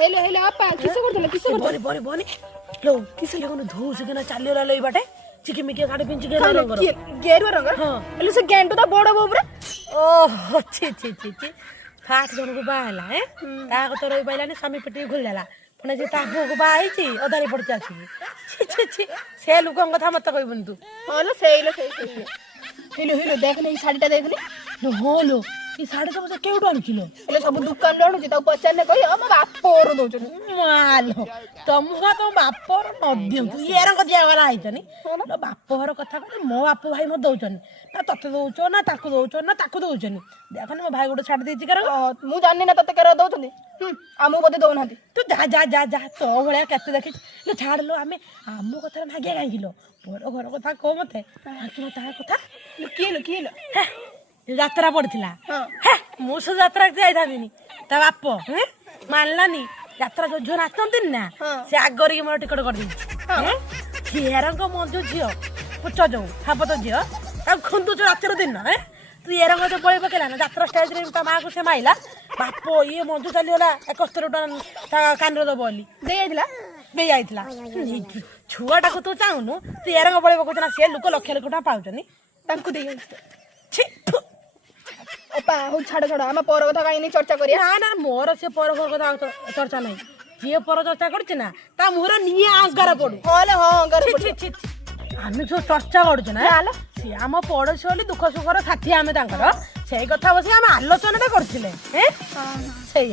hello hello आपा किस करथले बनी बनी बनी लो किस लगन धोस के ना चालियो ला लई बाटे चिके मिके गाड़ी पिंच के रंग गेरुआ रंग हां हेलो से गेंटो ता बड़ बोबरे ओह छी छी छी छी फाट जन को बाहला है ता को तो रही पाइलानी स्वामी पेटी खुल जाला पुणे जे ता भोग बाई छी अदारी पड़छ आसी छी छी छी से लोकन कथा मत कहबन तू हेलो सही हेलो हेलो देख नहीं साड़ीटा देख नहीं हो लो ई साड़ी सब केउट आनिचिलो हेलो सब दुकान रे आनुची ता पचारले कहि हम बाप ओर दोचन मालो तमुहा तो बापर नदियो तू ये रंग दिया वाला आइछनी लो बाप घर कथा कहले मो बाप भाई म दउछनी ना तते दउछो ना ताकू दउछनी देखन मो भाई गोटे छाड़ देछि कर मु जानि ना तते कर दउछनी आमु बदे दउ नाथि तू जा जा जा जा तो भलिया केते देखि लो छाड़ लो आमे आमु कथा भागे गाइलो बड़ घर कथा को मते तू ता कथा किलो यात्रा पड़थिला हे मु से यात्रा जाई थादिनी ता बाप हैं मानलानी यात्रा जो जो नाचंतिन ना से आगरी के मोर टिकट कर दी हैं हेरंग मंजू झियो पुछ जो हापत झियो ता खुंदु जो यात्रा दिन हैं तू हेरंग जो पळे पकेला ना यात्रा स्टेज रे ता मा को से माइला बाप ये मंजू चली होला 71 टन ता कानरो दो बोली दे आइतला छुआटा को तू चाहुनु तू हेरंग पळे पकोतना से लोक लक्ष लक्ष टका पाउछनी तांकु दे छी ओपा हो छाड़ हम पर कथा काई नहीं चर्चा करिया ना ना मोर से पर कथा चर्चा नहीं जे पर चर्चा करछ ना ता मोर निया आगार पडू होले हां अंगार छी छी आमे जो चर्चा करछ ना से हम पड़ोसी होली दुख सुखर साथी आमे तांकर सेई कथा बसी हम आलोचना करथिले हैं सही